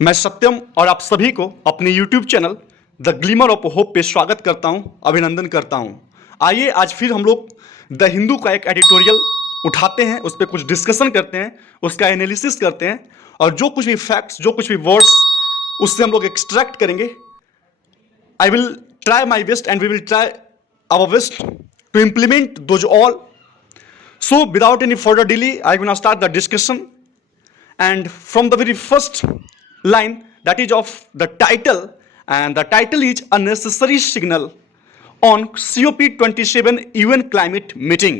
मैं सत्यम और आप सभी को अपने YouTube channel the glimmer of hope पे स्वागत करता हूं, अभिनंदन करता हूं। आइए आज फिर हम लोग द हिंदू का एक एडिटोरियल उठाते हैं, उस पर कुछ डिस्कशन करते हैं, उसका एनालिसिस करते हैं और जो कुछ भी फैक्ट्स, जो कुछ भी वर्ड्स उससे हम लोग एक्सट्रैक्ट करेंगे। I will try my best and we will try our best to implement those all. So without any further delay, I'm going to start the discussion. And from the very first line, that is of the title, and the title is a necessary signal on COP27 UN climate meeting.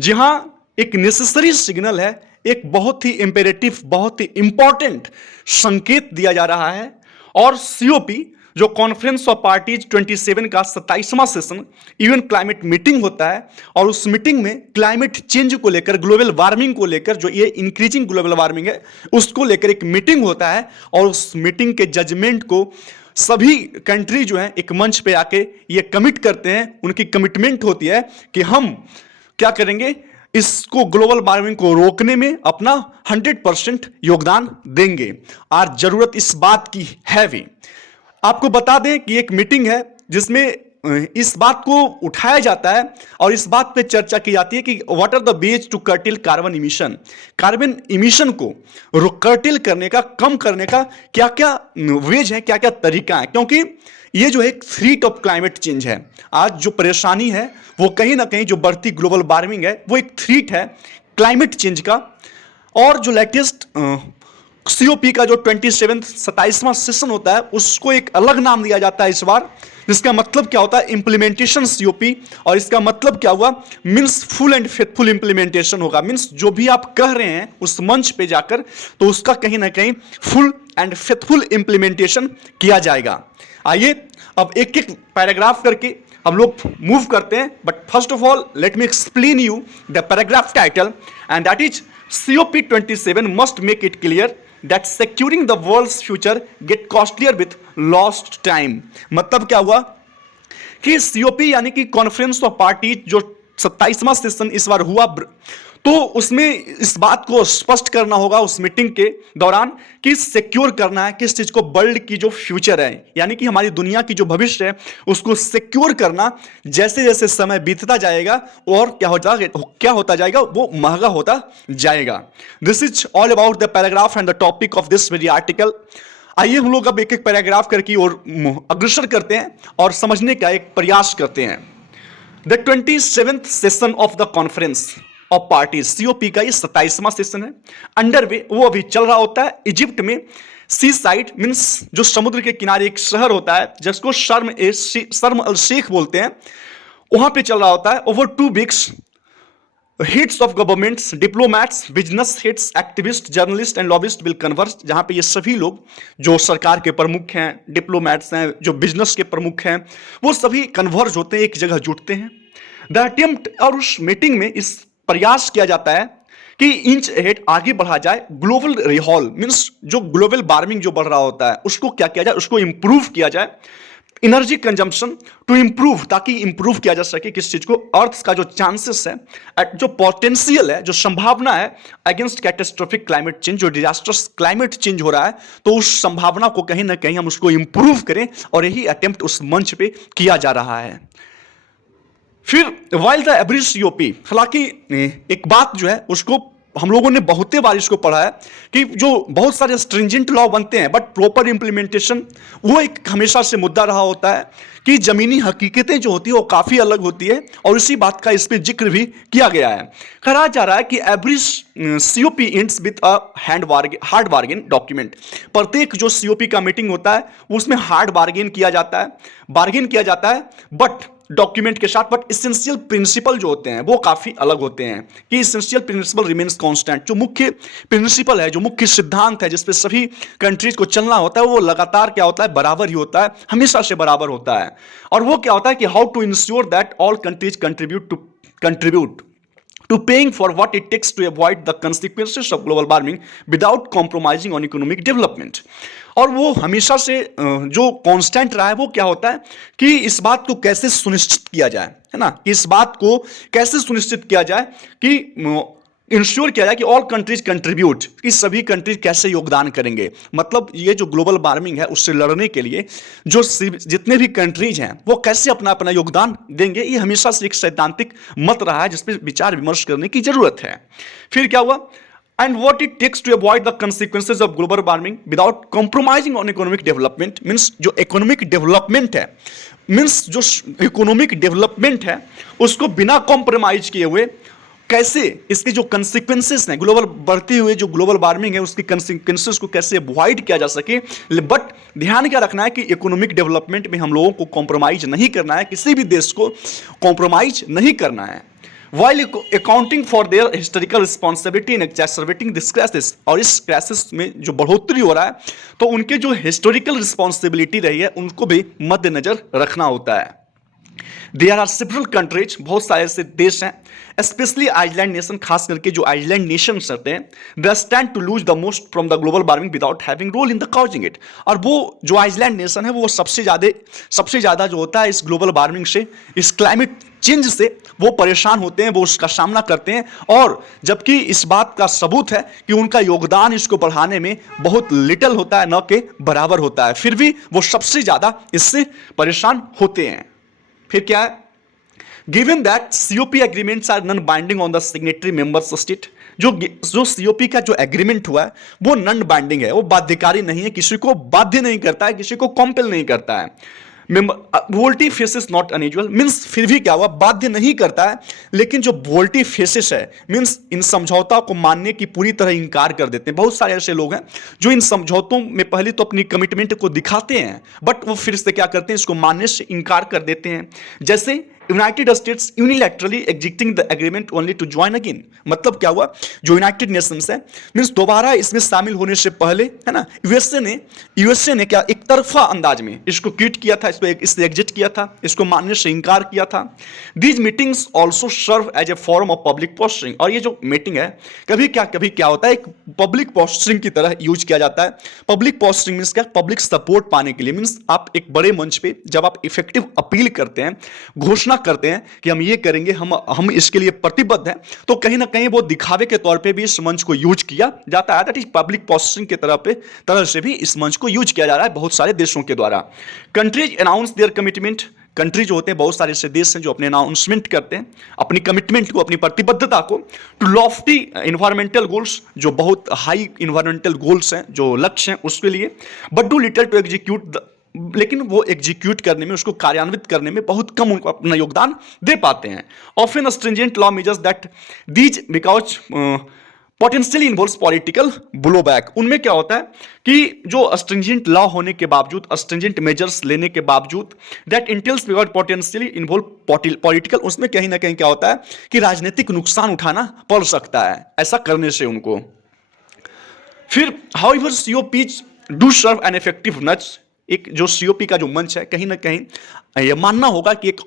जी हाँ, एक necessary signal है, एक बहुत ही imperative, बहुत ही important संकेत दिया जा रहा है। और सीओपी जो कॉन्फ्रेंस ऑफ पार्टीज 27 का 27वां सेशन यूएन क्लाइमेट मीटिंग होता है, और उस मीटिंग में क्लाइमेट चेंज को लेकर, ग्लोबल वार्मिंग को लेकर, जो ये इंक्रीजिंग ग्लोबल वार्मिंग है उसको लेकर एक मीटिंग होता है। और उस मीटिंग के जजमेंट को सभी कंट्री जो है एक मंच पे आके ये कमिट करते हैं। उनकी कमिटमेंट होती है कि हम क्या करेंगे, इसको ग्लोबल वार्मिंग को रोकने में अपना 100% योगदान देंगे। आज जरूरत इस बात की है भी। आपको बता दें कि एक मीटिंग है जिसमें इस बात को उठाया जाता है और इस बात पे चर्चा की जाती है कि what are the ways to curtail carbon emission. Carbon emission को कर्टेल करने का, कम करने का क्या क्या वेज है, क्या क्या तरीका है, क्योंकि ये जो एक थ्रीट ऑफ क्लाइमेट चेंज है। आज जो परेशानी है वो कहीं ना कहीं जो बढ़ती ग्लोबल वार्मिंग है वो एक थ्रीट है क्लाइमेट चेंज का। और जो लेटेस्ट सीओपी का जो 27वां सेशन होता है उसको एक अलग नाम दिया जाता है इस बार, जिसका मतलब क्या होता है, इंप्लीमेंटेशन सीओपी। और इसका मतलब क्या हुआ, means full and faithful implementation होगा। मीन्स जो भी आप कह रहे हैं उस मंच पे जाकर, तो उसका कहीं ना कहीं फुल एंड फेथफुल इंप्लीमेंटेशन किया जाएगा। आइए अब एक एक पैराग्राफ करके हम लोग मूव करते हैं। But first of all let me explain you the paragraph title, and that is COP27 must make it clear that securing the world's future get costlier with lost time। मतलब क्या हुआ कि COP यानी कि conference of party जो 27वां session इस बार हुआ, तो उसमें इस बात को स्पष्ट करना होगा उस मीटिंग के दौरान कि सिक्योर करना है किस चीज को, वर्ल्ड की जो फ्यूचर है, यानी कि हमारी दुनिया की जो भविष्य है उसको सिक्योर करना। जैसे जैसे समय बीतता जाएगा और क्या होता जाएगा, वो महंगा होता जाएगा। This is all about the paragraph and the topic of this very article. आइए हम लोग अब एक एक पैराग्राफ करके और अग्रसर करते हैं और समझने का एक प्रयास करते हैं। The 27th session of the conference of parties, COP का ये 27वां सेशन है, अंडर वे, वो अभी चल रहा होता है इजिप्ट में। सी साइड मीन्स जो समुद्र के किनारे एक शहर होता है जिसको शर्म अल शेख बोलते हैं, वहां पे चल रहा होता है। Over 2 weeks heads of governments, diplomats, business heads, activist, journalist and lobbyist will converse. जहां पे ये सभी लोग जो सरकार के प्रमुख हैं, डिप्लोमैट्स हैं, जो बिजनेस के प्रमुख हैं, वो सभी कन्वर्ज होते हैं, एक जगह जुटते हैं। द अटेम्प्ट, और उस मीटिंग में इस प्रयास किया जाता है कि इंच हेड आगे बढ़ा जाए। ग्लोबल रिहॉल मींस जो ग्लोबल वार्मिंग जो बढ़ रहा होता है उसको क्या किया जाए, उसको इंप्रूव किया जाए। एनर्जी कंजम्पशन टू इंप्रूव, ताकि इंप्रूव किया जा सके किस चीज को, अर्थ का जो चांसेस है, जो पोटेंशियल है, जो संभावना है अगेंस्ट कैटास्ट्रोफिक क्लाइमेट चेंज, जो डिजास्टर्स क्लाइमेट चेंज हो रहा है, तो उस संभावना को कहीं ना कहीं हम उसको इंप्रूव करें, और यही अटेम्प्ट उस मंच पे किया जा रहा है। फिर वाइल द एवरेज सीओपी, हालांकि एक बात जो है उसको हम लोगों ने बहुत बार इसको पढ़ा है कि जो बहुत सारे स्ट्रिंजेंट लॉ बनते हैं बट प्रॉपर इंप्लीमेंटेशन वो एक हमेशा से मुद्दा रहा होता है कि जमीनी हकीकतें जो होती है वो काफ़ी अलग होती है, और इसी बात का इस पर जिक्र भी किया गया है। कहा जा रहा है कि average COP ends with a hard bargain document. प्रत्येक जो सीओपी का मीटिंग होता है उसमें हार्ड बार्गेन किया जाता है, बट डॉक्यूमेंट के साथ, बट इसेंशियल प्रिंसिपल जो होते हैं वो काफी अलग होते हैं कि इसेंशियल प्रिंसिपल रिमेन्स कांस्टेंट। जो मुख्य प्रिंसिपल है, जो मुख्य सिद्धांत है जिस पे सभी कंट्रीज को चलना होता है, वो लगातार क्या होता है, बराबर ही होता है, हमेशा से बराबर होता है। और वो क्या होता है कि how to ensure that all countries contribute to paying for what it takes to avoid the consequences of global warming without compromising on economic development। और वो हमेशा से जो कांस्टेंट रहा है वो क्या होता है कि इस बात को कैसे सुनिश्चित किया जाए, है ना, कि इस बात को कैसे सुनिश्चित किया जाए कि इंश्योर किया जाए कि ऑल कंट्रीज कंट्रीब्यूट, कि सभी कंट्रीज कैसे योगदान करेंगे। मतलब ये जो ग्लोबल वार्मिंग है उससे लड़ने के लिए जो जितने भी कंट्रीज हैं वो कैसे अपना अपना योगदान देंगे, ये हमेशा से एक सैद्धांतिक मत रहा है जिस पर विचार विमर्श करने की जरूरत है। फिर क्या हुआ, and what it takes to avoid the consequences of global warming without compromising on economic development, means जो economic development है, means जो economic development है उसको बिना कॉम्प्रोमाइज किए हुए कैसे इसके जो कंसिक्वेंसेस हैं, ग्लोबल बढ़ती हुई जो ग्लोबल वार्मिंग है उसकी कंसिक्वेंसेस को कैसे अवॉइड किया जा सके। बट ध्यान क्या रखना है कि इकोनॉमिक डेवलपमेंट में हम लोगों को कॉम्प्रोमाइज नहीं करना है, किसी भी देश को कॉम्प्रोमाइज नहीं करना है, while accounting for their historical responsibility in exacerbating this crisis। और इस क्राइसिस में जो बढ़ोतरी हो रहा है तो उनके जो हिस्टोरिकल रिस्पॉन्सिबिलिटी रही है उनको भी मद्देनजर रखना होता है। देयर आर सेवरल कंट्रीज, बहुत सारे ऐसे देश हैं, स्पेशली आइलैंड नेशन, खास करके जो आइलैंड नेशंस रहते हैं, they stand to lose the most from the global warming without having role in the causing it. और वो जो आइलैंड नेशन है वो सबसे ज़्यादा जो होता है इस ग्लोबल वार्मिंग से, इस क्लाइमेट चेंज से वो परेशान होते हैं, वो उसका सामना करते हैं। और जबकि इस बात का सबूत है कि उनका योगदान इसको बढ़ाने में बहुत लिटिल होता है, न कि बराबर होता है, फिर भी वो सबसे ज़्यादा इससे परेशान होते हैं। फिर क्या है, given that COP agreements are non binding on the signatory members state, जो COP का जो एग्रीमेंट हुआ है वो नॉन बाइंडिंग है, वो बाध्यकारी नहीं है, किसी को बाध्य नहीं करता है, किसी को कॉम्पेल नहीं करता है। VoLTE faces not unusual, means फिर भी क्या हुआ, बाध्य नहीं करता है, लेकिन जो वोल्टी फेसेस है मीन्स इन समझौता को मानने की पूरी तरह इनकार कर देते हैं। बहुत सारे ऐसे लोग हैं जो इन समझौतों में पहले तो अपनी कमिटमेंट को दिखाते हैं बट वो फिर से क्या करते हैं, इसको मानने से इनकार कर देते हैं। जैसे United States unilaterally exiting the agreement only to join again. मतलब क्या हुआ, जो यूनाइटेड नेशंस है मीन्स दोबारा इसमें शामिल होने से पहले, है ना, यूएसए ने क्या एक तरफा अंदाज में इसको क्विट किया था, इससे एग्जिट किया था, इसको मानने से इनकार किया था। These meetings also serve as a form of public posturing. और ये जो मीटिंग है कभी क्या होता है, एक पब्लिक पोस्टरिंग की तरह यूज किया जाता है। पब्लिक पोस्टरिंग मीन्स क्या, पब्लिक सपोर्ट पाने के लिए, मीन्स आप एक बड़े मंच पे जब आप इफेक्टिव अपील करते हैं, घोषणा करते हैं कि हम ये करेंगे, हम इसके लिए प्रतिबद्ध हैं, तो कहीं ना कहीं वो दिखावे के तौर पे भी इस मंच को यूज किया जाता है। दैट इज पब्लिक पोस्टरिंग के तरह से भी इस मंच को यूज किया जा रहा है बहुत सारे देशों के द्वारा। Countries announce there commitment, country जो होते हैं बहुत सारे ऐसे देश हैं जो अपने अनाउंसमेंट करते हैं अपनी कमिटमेंट को, अपनी प्रतिबद्धता को, टू लॉफ्टी इन्वायरमेंटल गोल्स, जो बहुत हाई इन्वायरमेंटल गोल्स हैं, जो लक्ष्य हैं उसके लिए, but do little to execute, लेकिन वो एग्जीक्यूट करने में, उसको कार्यान्वित करने में बहुत कम उनको अपना योगदान दे पाते हैं। Often stringent law measures that these because potentially involves political blowback. उनमें क्या होता है कि जो स्ट्रिंजेंट लॉ होने के बावजूद, स्ट्रिंजेंट मेजर्स लेने के बावजूद, that entails because potentially involve political, उसमें कहीं ना कहीं क्या होता है कि राजनीतिक नुकसान उठाना पड़ सकता है ऐसा करने से उनको। फिर however COPs do serve an effective nudge, एक जो COP का जो मंच है कहीं ना कहीं यह मानना होगा कि एक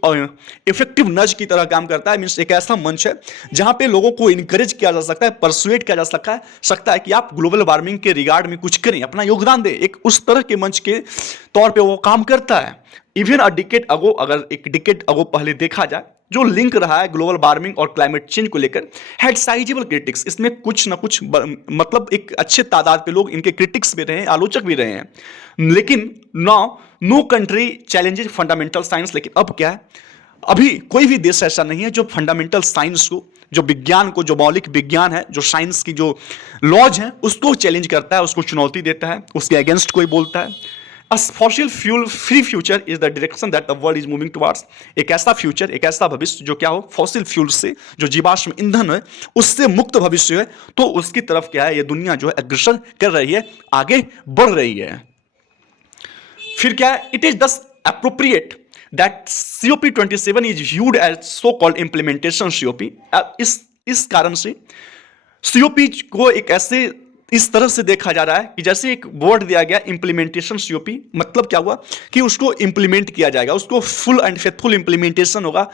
इफेक्टिव नज की तरह काम करता है। मीन्स एक ऐसा मंच है जहां पे लोगों को इनकरेज किया जा सकता है, परसुएट किया जा सकता है कि आप ग्लोबल वार्मिंग के रिगार्ड में कुछ करें, अपना योगदान दें। एक उस तरह के मंच के तौर पे वो काम करता है। इवन अ डिकेड अगो, अगर एक डिकेड अगो पहले देखा जाए, जो लिंक रहा है ग्लोबल वार्मिंग और क्लाइमेट चेंज को लेकर, हैड साइजेबल क्रिटिक्स, इसमें कुछ ना कुछ मतलब एक अच्छे तादाद पे लोग इनके क्रिटिक्स भी रहे हैं, आलोचक भी रहे हैं। लेकिन no country challenges fundamental science. लेकिन अब क्या है, अभी कोई भी देश ऐसा नहीं है जो फंडामेंटल साइंस को, जो विज्ञान को, जो मौलिक विज्ञान है, जो साइंस की जो लॉज है उसको चैलेंज करता है, उसको चुनौती देता है, उसके अगेंस्ट कोई बोलता है। A fossil fuel free future is the direction that the world is moving towards। एक ऐसा फ्यूचर, एक ऐसा भविष्य जो क्या हो, फॉसिल फ्यूल से, जो जीवाश्म ईंधन है उससे मुक्त भविष्य है, तो उसकी तरफ क्या है ये दुनिया जो है अग्रसर कर रही है, आगे बढ़ रही है। फिर क्या है, it is thus appropriate that COP27 is viewed as so called implementation COP। इस कारण से COP को एक ऐसे इस तरह से देखा जा रहा है कि जैसे एक वर्ड दिया गया इंप्लीमेंटेशन COP, मतलब क्या हुआ कि उसको इंप्लीमेंट किया जाएगा, उसको फुल एंड फेथफुल इंप्लीमेंटेशन होगा,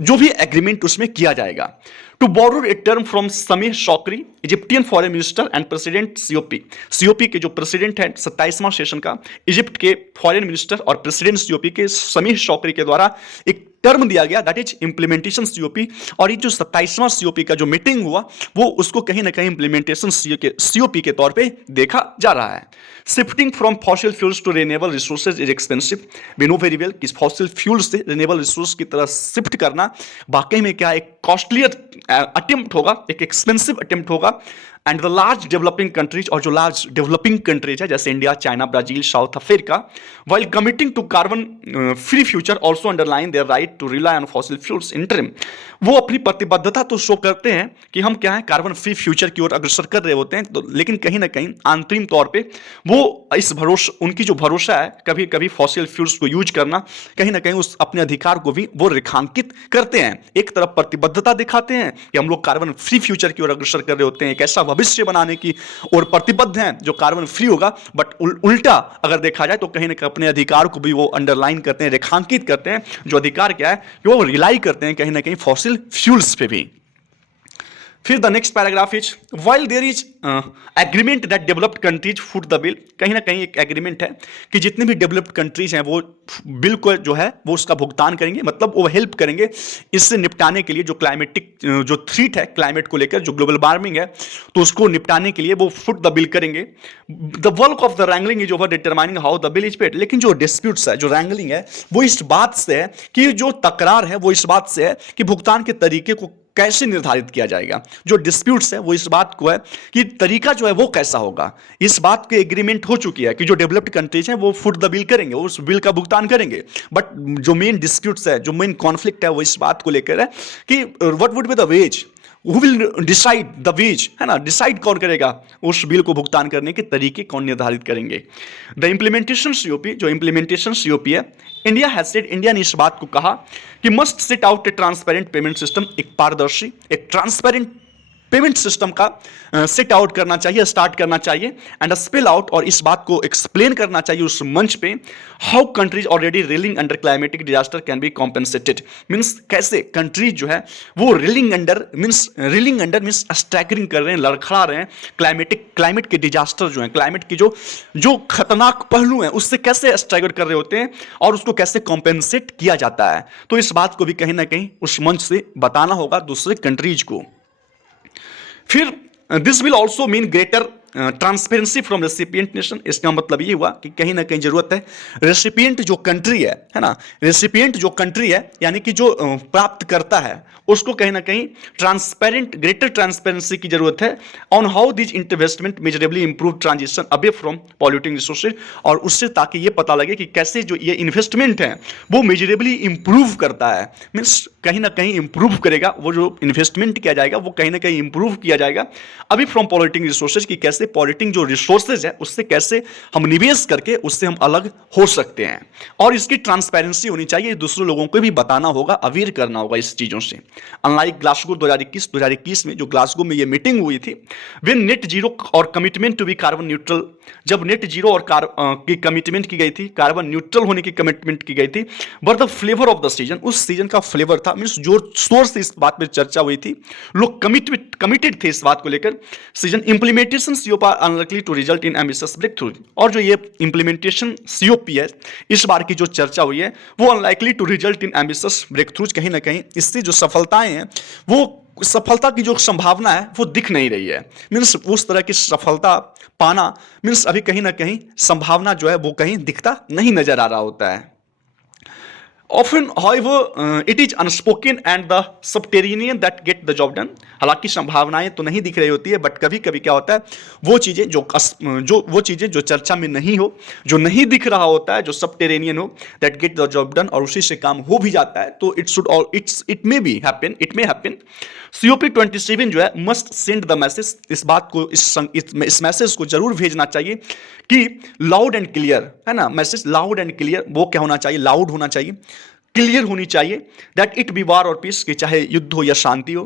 जो भी एग्रीमेंट उसमें किया जाएगा। To borrow a term from Sameh Shoukry, Egyptian foreign minister and president COP. COP के जो प्रेसिडेंट हैं 27वां सेशन का, इजिप्ट के फॉरेन मिनिस्टर और प्रेसिडेंट सीओपी के समीह शौकरी के द्वारा एक टर्म दिया गया, दैट इज इंप्लीमेंटेशन सीओपी। और ये जो 27वां सीओपी का जो मीटिंग हुआ वो उसको कहीं ना कहीं इंप्लीमेंटेशन सीओपी के तौर पे देखा जा रहा है। Shifting from fossil fuels to renewable resources is expensive. We know very well कि फॉसिल फ्यूल से रिन्यूएबल रिसोर्स की तरह शिफ्ट करना वाकई में क्या एक कॉस्टलियर अटेम्प्ट होगा, एक एक्सपेंसिव अटेम्प्ट होगा। And the large developing countries, और जो लार्ज डेवलपिंग कंट्रीज है जैसे India, China, Brazil, South Africa, while committing to carbon free future also underline their right to rely on fossil fuels interim. वो अपनी प्रतिबद्धता तो show करते हैं कि हम क्या है कार्बन फ्री फ्यूचर की ओर अग्रसर कर रहे होते हैं, तो लेकिन कहीं ना कहीं आंतरिक तौर पे वो इस भरोसा, उनकी जो भरोसा है कभी कभी फॉसिल फ्यूल्स को यूज करना, कहीं ना कहीं उस अपने अधिकार को भी वो रेखांकित करते हैं। एक तरफ प्रतिबद्धता दिखाते हैं कि हम लोग कार्बन फ्री फ्यूचर की ओर अग्रसर कर रहे होते हैं, एक ऐसा भविष्य बनाने की और प्रतिबद्ध हैं जो कार्बन फ्री होगा, बट उल्टा अगर देखा जाए तो कहीं ना कहीं अपने अधिकार को भी वो अंडरलाइन करते हैं, रेखांकित करते हैं। जो अधिकार क्या है कि वो रिलाई करते हैं कहीं ना कहीं फॉसिल फ्यूल्स पे भी। फिर the next paragraph is while there is agreement that developed countries foot the bill. कहीं ना कहीं एक एग्रीमेंट है कि जितने भी डेवलप्ड कंट्रीज हैं वो बिल को जो है वो उसका भुगतान करेंगे, मतलब वो हेल्प करेंगे इससे निपटाने के लिए। जो क्लाइमेटिक जो थ्रेट है क्लाइमेट को लेकर, जो ग्लोबल वार्मिंग है, तो उसको निपटाने के लिए वो फुट द बिल करेंगे। The work of the wrangling is over determining how the bill is paid. लेकिन जो डिस्प्यूट्स है, जो रैंगलिंग है, वो इस बात से है कि जो तकरार है वो इस बात से है कि भुगतान के तरीके को कैसे निर्धारित किया जाएगा। जो डिस्प्यूट्स है वो इस बात को है कि तरीका जो है वो कैसा होगा। इस बात की एग्रीमेंट हो चुकी है कि जो डेवलप्ड कंट्रीज हैं वो फुट द बिल करेंगे, उस बिल का भुगतान करेंगे। बट जो मेन डिस्प्यूट्स है, जो मेन कॉन्फ्लिक्ट है, वो इस बात को लेकर है कि what would be the ways, who will decide the ways, है ना, डिसाइड कौन करेगा उस बिल को भुगतान करने के तरीके कौन निर्धारित करेंगे। द इंप्लीमेंटेशन सीओपी, जो इंप्लीमेंटेशन सीओपी है, इंडिया हैज सेड, इंडिया ने इस बात को कहा कि मस्ट सेट आउट ए ट्रांसपेरेंट पेमेंट सिस्टम, एक पारदर्शी, एक ट्रांसपेरेंट पेमेंट सिस्टम का सेट आउट करना चाहिए, स्टार्ट करना चाहिए। एंड स्पेल आउट, और इस बात को एक्सप्लेन करना चाहिए उस मंच पे, how countries already reeling under climatic disaster can be compensated. Means कैसे कंट्रीज जो है वो रीलिंग अंडर मीन्स स्टैगरिंग कर रहे हैं, लड़खड़ा रहे हैं क्लाइमेट के डिजास्टर जो है, क्लाइमेट की जो खतरनाक पहलू हैं उससे कैसे स्ट्रगल कर रहे होते हैं और उसको कैसे कॉम्पेंसेट किया जाता है। तो इस बात को भी कहीं ना कहीं उस मंच से बताना होगा दूसरे कंट्रीज को। फिर this will also mean greater transparency from recipient nation. इसका मतलब ये हुआ कि कहीं ना कहीं जरूरत है रेसिपिएंट जो कंट्री है ना, रेसिपिएंट जो कंट्री है यानी कि जो प्राप्त करता है उसको कहीं ना कहीं ग्रेटर ट्रांसपेरेंसी की जरूरत है on how this investment measurably improve transition away from polluting resources, और उससे ताकि ये पता लगे कि कैसे जो ये इन्वेस्टमेंट है वो मेजरेबली इंप्रूव करता है। मीन्स कहीं ना कहीं इंप्रूव करेगा, वो जो इन्वेस्टमेंट किया जाएगा वो कहीं ना कहीं इंप्रूव किया जाएगा अभी फ्रॉम पॉल्यूटिंग रिसोर्सेज, की कैसे पॉल्यूटिंग जो रिसोर्सेज है उससे कैसे हम निवेश करके उससे हम अलग हो सकते हैं। और इसकी ट्रांसपेरेंसी होनी चाहिए, दूसरे लोगों को भी बताना होगा, अवेयर करना होगा इस चीजों से। अनलाइक ग्लासगो 2021 में, जो ग्लासगो में ये मीटिंग हुई थी, व्हेन नेट जीरो और commitment to be carbon neutral, जब नेट जीरो और की कमिटमेंट की गई थी, कार्बन न्यूट्रल होने की कमिटमेंट की गई थी, but the flavour of the season, उस सीजन का फ्लेवर था, मीन्स जो सोर्स से इस बात पर चर्चा हुई थी, लोग कमिटेड थे इस बात को लेकर। Season implementation COP are unlikely to result in ambitious breakthrough, और जो ये इंप्लीमेंटेशन सीओपी है इस बार की जो चर्चा हुई है वो unlikely to result in ambitious breakthroughs, कहीं ना कहीं इससे जो सफलताएं हैं वो सफलता की जो संभावना है वो दिख नहीं रही है। मीन्स उस तरह की सफलता पाना मीन्स अभी कहीं ना कहीं संभावना जो है वो कहीं दिखता नहीं नजर आ रहा होता है। Often, however, it is unspoken and the subterranean that get the job done. हालांकि संभावनाएं तो नहीं दिख रही होती है, बट कभी कभी क्या होता है वो चीजें जो चर्चा में नहीं हो, जो नहीं दिख रहा होता है, जो सबटेरेनियन हो, that get the job done, और उसी से काम हो भी जाता है। तो इट मे हैपन। COP 27 जो है मस्ट सेंड द मैसेज, इस बात को इस मैसेज को जरूर भेजना चाहिए कि लाउड एंड क्लियर, है ना, मैसेज लाउड एंड क्लियर, वो क्या होना चाहिए, लाउड होना चाहिए, क्लियर होनी चाहिए, दैट इट बी वार और पीस, कि चाहे युद्ध हो या शांति हो,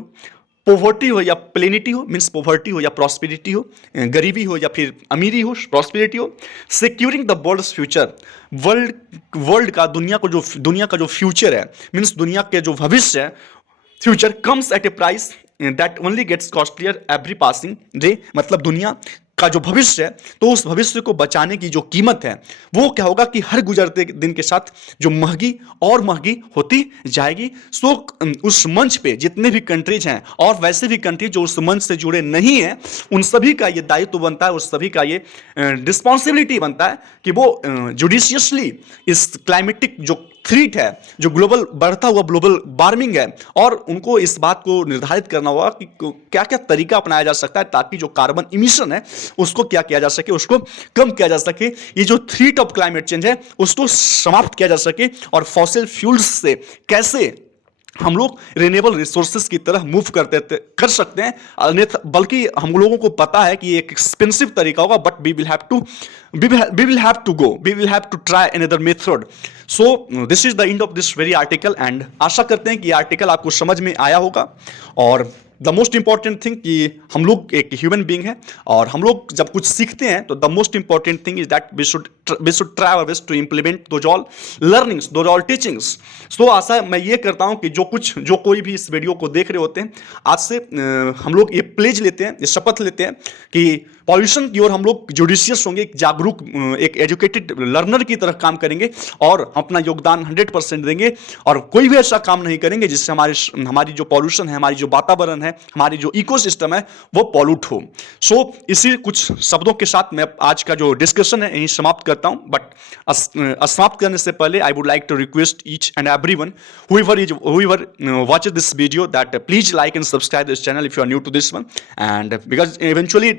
पोवर्टी हो या प्लेनिटी हो, मीन्स पोवर्टी हो या प्रॉस्पेरिटी हो, गरीबी हो या फिर अमीरी हो, प्रॉस्पेरिटी हो, securing the world's future, world का दुनिया का जो फ्यूचर है, मीन्स दुनिया के जो भविष्य है, future comes at a price, that only gets costlier every passing day, मतलब दुनिया का जो भविष्य है, तो उस भविष्य को बचाने की जो कीमत है वो क्या होगा कि हर गुजरते दिन के साथ जो महंगी और महंगी होती जाएगी। सो उस मंच पे जितने भी कंट्रीज हैं और वैसे भी कंट्रीज जो उस मंच से जुड़े नहीं हैं, उन सभी का ये दायित्व बनता है, उस सभी का ये रिस्पॉन्सिबिलिटी बनता है कि वो जुडिशियसली इस क्लाइमेटिक जो थ्रेट है, जो ग्लोबल बढ़ता हुआ ग्लोबल वार्मिंग है, और उनको इस बात को निर्धारित करना होगा कि क्या क्या तरीका अपनाया जा सकता है ताकि जो कार्बन इमिशन है उसको क्या किया जा सके, उसको कम किया जा सके, ये जो थ्रेट ऑफ क्लाइमेट चेंज है उसको समाप्त किया जा सके, और फॉसिल फ्यूल्स से कैसे हम लोग रिन्यूएबल रिसोर्सेज की तरह मूव कर सकते हैं। अन्यथा बल्कि हम लोगों को पता है कि ये एक एक्सपेंसिव तरीका होगा, but we will have to try another method. So this is the end of this very article, and आशा करते हैं कि ये आर्टिकल आपको समझ में आया होगा। और द मोस्ट इंपॉर्टेंट थिंग कि हम लोग एक ह्यूमन बीइंग है, और हम लोग जब कुछ सीखते हैं तो the most important thing is that we should try our best to implement those all learnings, those all teachings. So आशा मैं ये करता हूं कि जो कोई भी इस वीडियो को देख रहे होते हैं, आज से हम लोग ये प्लेज लेते हैं, ये शपथ लेते हैं कि पॉल्यूशन की ओर हम लोग जुडिशियस होंगे, एक जागरूक, एक एजुकेटेड लर्नर की तरह काम करेंगे और अपना योगदान 100% देंगे, और कोई भी ऐसा काम नहीं करेंगे जिससे हमारी जो पॉल्यूशन है, हमारी जो वातावरण है, हमारी जो इकोसिस्टम है वो पॉल्यूट हो। सो इसी कुछ शब्दों के साथ मैं आज का जो डिस्कशन है यहीं समाप्त करता हूं, बट समाप्त करने से पहले I would like to request each and everyone whoever watches this video that please like and subscribe this channel if you are new to this one, and because eventually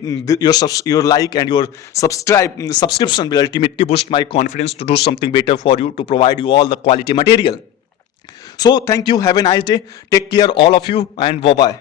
your like and your subscription will ultimately boost my confidence to do something better for you, to provide you all the quality material. So thank you, have a nice day, take care all of you, and bye bye.